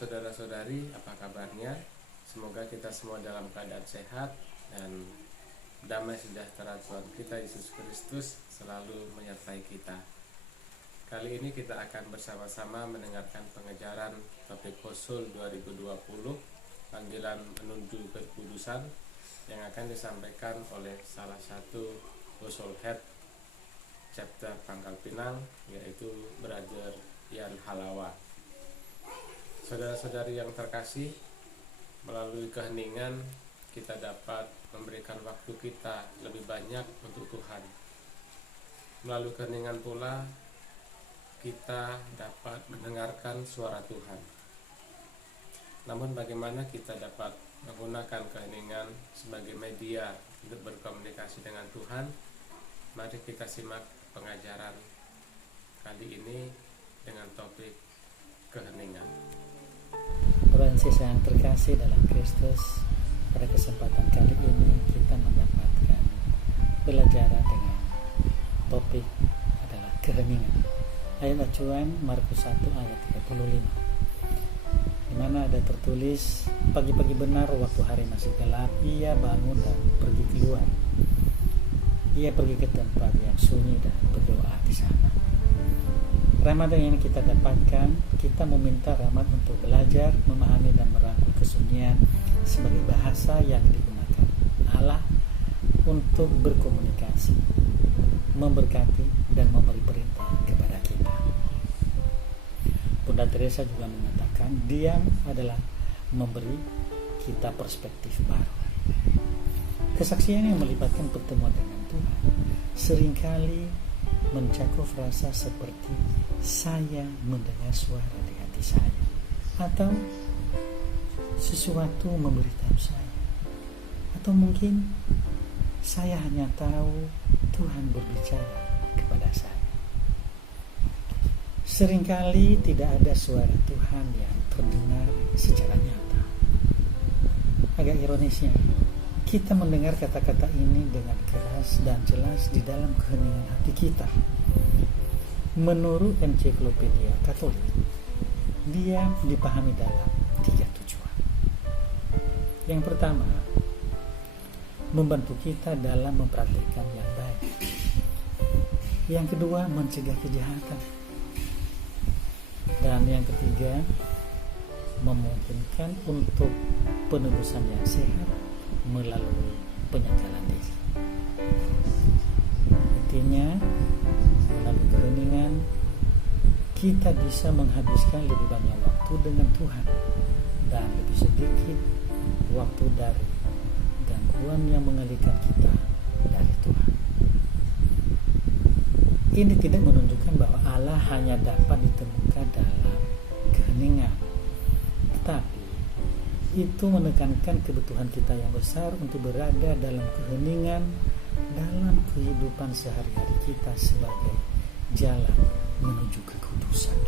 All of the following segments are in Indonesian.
saudara-saudari, apa kabarnya? Semoga kita semua dalam keadaan sehat dan damai sejahtera Tuhan kita Yesus Kristus selalu menyertai kita. Kali ini kita akan bersama-sama mendengarkan pengejaran topik Husul 2020, panggilan menuju kekudusan, yang akan disampaikan oleh salah satu Husul Head chapter Pangkal Pinang, yaitu Brother Ian Halawa. Saudara-saudari yang terkasih, melalui keheningan kita dapat memberikan waktu kita lebih banyak untuk Tuhan. Melalui keheningan pula kita dapat mendengarkan suara Tuhan. Namun bagaimana kita dapat menggunakan keheningan sebagai media untuk berkomunikasi dengan Tuhan? Mari kita simak pengajaran kali ini dengan topik keheningan. Francis yang terkasih dalam Kristus, pada kesempatan kali ini kita mendapatkan pelajaran dengan topik adalah keheningan. Ayat acuan Markus 1 ayat 35, di mana ada tertulis, pagi-pagi benar waktu hari masih gelap, ia bangun dan pergi keluar. Ia pergi ke tempat yang sunyi dan berdoa di sana. Rahmat yang kita dapatkan, kita meminta rahmat untuk belajar, memahami dan merangkul kesunyian sebagai bahasa yang digunakan Allah untuk berkomunikasi, memberkati dan memberi perintah kepada kita. Bunda Teresa juga mengatakan, diam adalah memberi kita perspektif baru. Kesaksian yang melibatkan pertemuan dengan Tuhan seringkali mencakup rasa seperti saya mendengar suara di hati saya, atau sesuatu memberitahu saya, atau mungkin saya hanya tahu Tuhan berbicara kepada saya. Seringkali tidak ada suara Tuhan yang terdengar secara nyata. Agak ironisnya, kita mendengar kata-kata ini dengan keras dan jelas di dalam keheningan hati kita. Menurut Ensiklopedia Katolik, dia dipahami dalam 3 tujuan. Yang pertama, membantu kita dalam mempraktikkan yang baik. Yang kedua, mencegah kejahatan. Dan yang ketiga, memungkinkan untuk penebusan yang sehat melalui penyangkalan diri. Intinya, melalui keheningan kita bisa menghabiskan lebih banyak waktu dengan Tuhan dan lebih sedikit waktu dari gangguan yang mengalihkan kita dari Tuhan. Ini tidak menunjukkan bahwa Allah hanya dapat ditemukan dalam keheningan, tetapi itu menekankan kebutuhan kita yang besar untuk berada dalam keheningan dalam kehidupan sehari-hari kita sebagai jalan menuju kekudusan.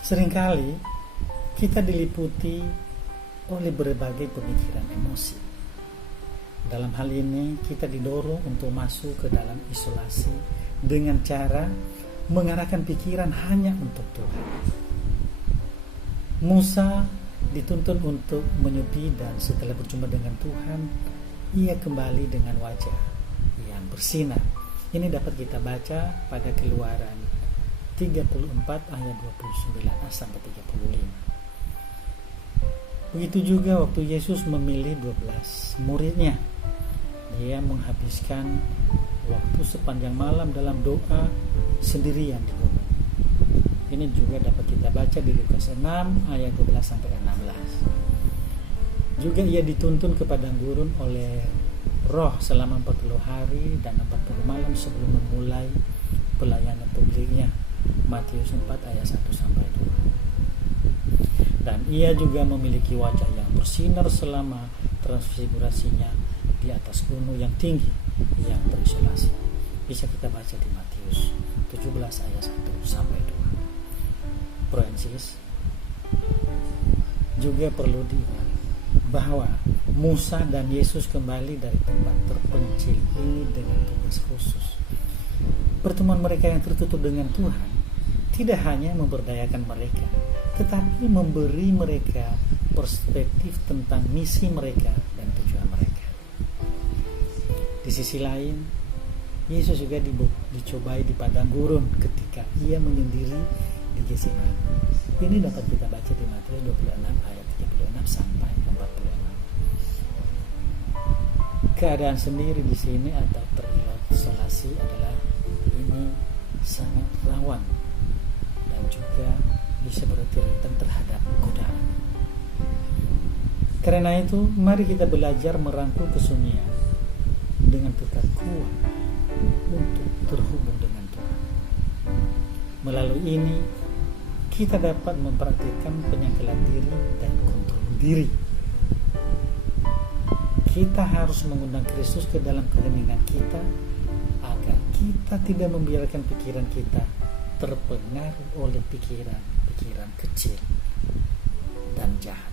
Seringkali kita diliputi oleh berbagai pemikiran emosi. Dalam hal ini kita didorong untuk masuk ke dalam isolasi dengan cara mengarahkan pikiran hanya untuk Tuhan. Musa dituntun untuk menyepi dan setelah berjumpa dengan Tuhan, ia kembali dengan wajah yang bersinar. Ini dapat kita baca pada Keluaran 34 ayat 29 sampai 35. Begitu juga waktu Yesus memilih 12 muridnya. Dia menghabiskan waktu sepanjang malam dalam doa sendirian di gunung. Ini juga dapat kita baca di Lukas 6 ayat 12 sampai 16. Juga ia dituntun ke padang gurun oleh Roh selama 40 hari dan 40 malam sebelum memulai pelayanan publiknya. Matius 4 ayat 1 sampai 2. Dan ia juga memiliki wajah yang bersinar selama transfigurasinya di atas gunung yang tinggi yang terisolasi. Bisa kita baca di Matius 17 ayat 1 sampai 2. Francis juga perlu diingat bahwa Musa dan Yesus kembali dari tempat terpencil ini dengan tugas khusus. Pertemuan mereka yang tertutup dengan Tuhan tidak hanya memberdayakan mereka, tetapi memberi mereka perspektif tentang misi mereka dan tujuan mereka. Di sisi lain, Yesus juga dicobai di padang gurun ketika ia menyendiri di Getsemani. Ini dapat kita baca di Matius 26 ayat 36 sampai 46. Keadaan sendiri di sini atau terisolasi adalah ini sangat rawan dan juga bisa berarti rentan terhadap godaan. Karena itu, mari kita belajar merangkul kesunyian dengan tetap kuat untuk terhubung dengan Tuhan. Melalui ini, kita dapat mempraktikkan penyangkalan diri dan kontrol diri. Kita harus mengundang Kristus ke dalam keheningan kita agar kita tidak membiarkan pikiran kita terpengaruh oleh pikiran kecil dan jahat.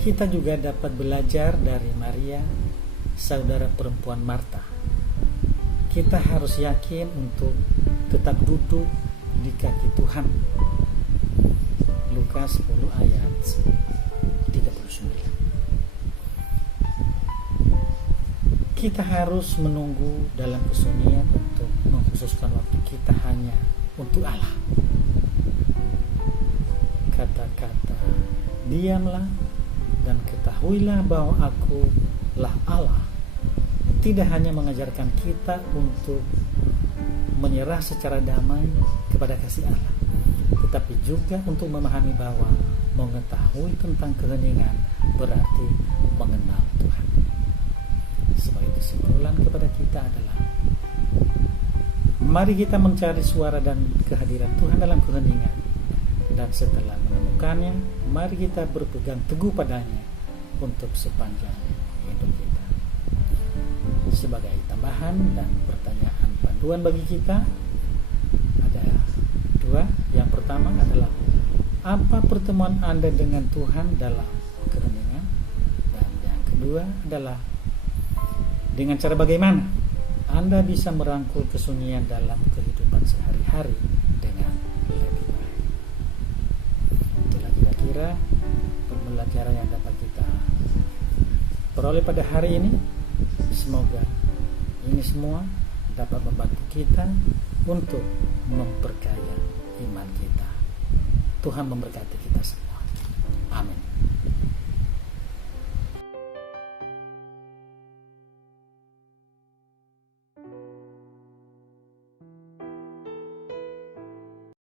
Kita juga dapat belajar dari Maria, saudara perempuan Marta. Kita harus yakin untuk tetap duduk di kaki Tuhan. Lukas 10 ayat 39. Kita harus menunggu dalam kesunyian untuk mengkhususkan waktu kita hanya untuk Allah. Kata-kata diamlah dan ketahuilah bahwa Akulah Allah tidak hanya mengajarkan kita untuk menyerah secara damai kepada kasih Allah, tetapi juga untuk memahami bahwa mengetahui tentang keheningan berarti mengenal Tuhan. Sebagai kesimpulan kepada kita adalah, mari kita mencari suara dan kehadiran Tuhan dalam keheningan, dan setelah menemukannya, mari kita berpegang teguh padanya untuk sepanjang hidup kita. Sebagai tambahan dan pertanyaan panduan bagi kita, ada dua. Yang pertama adalah, apa pertemuan Anda dengan Tuhan dalam keheningan? Dan yang kedua adalah, dengan cara bagaimana Anda bisa merangkul kesunyian dalam kehidupan sehari-hari dengan lebih baik. Itulah kira-kira pembelajaran yang dapat kita peroleh pada hari ini. Semoga ini semua dapat membantu kita untuk memperkaya iman kita. Tuhan memberkati kita semua. Amin.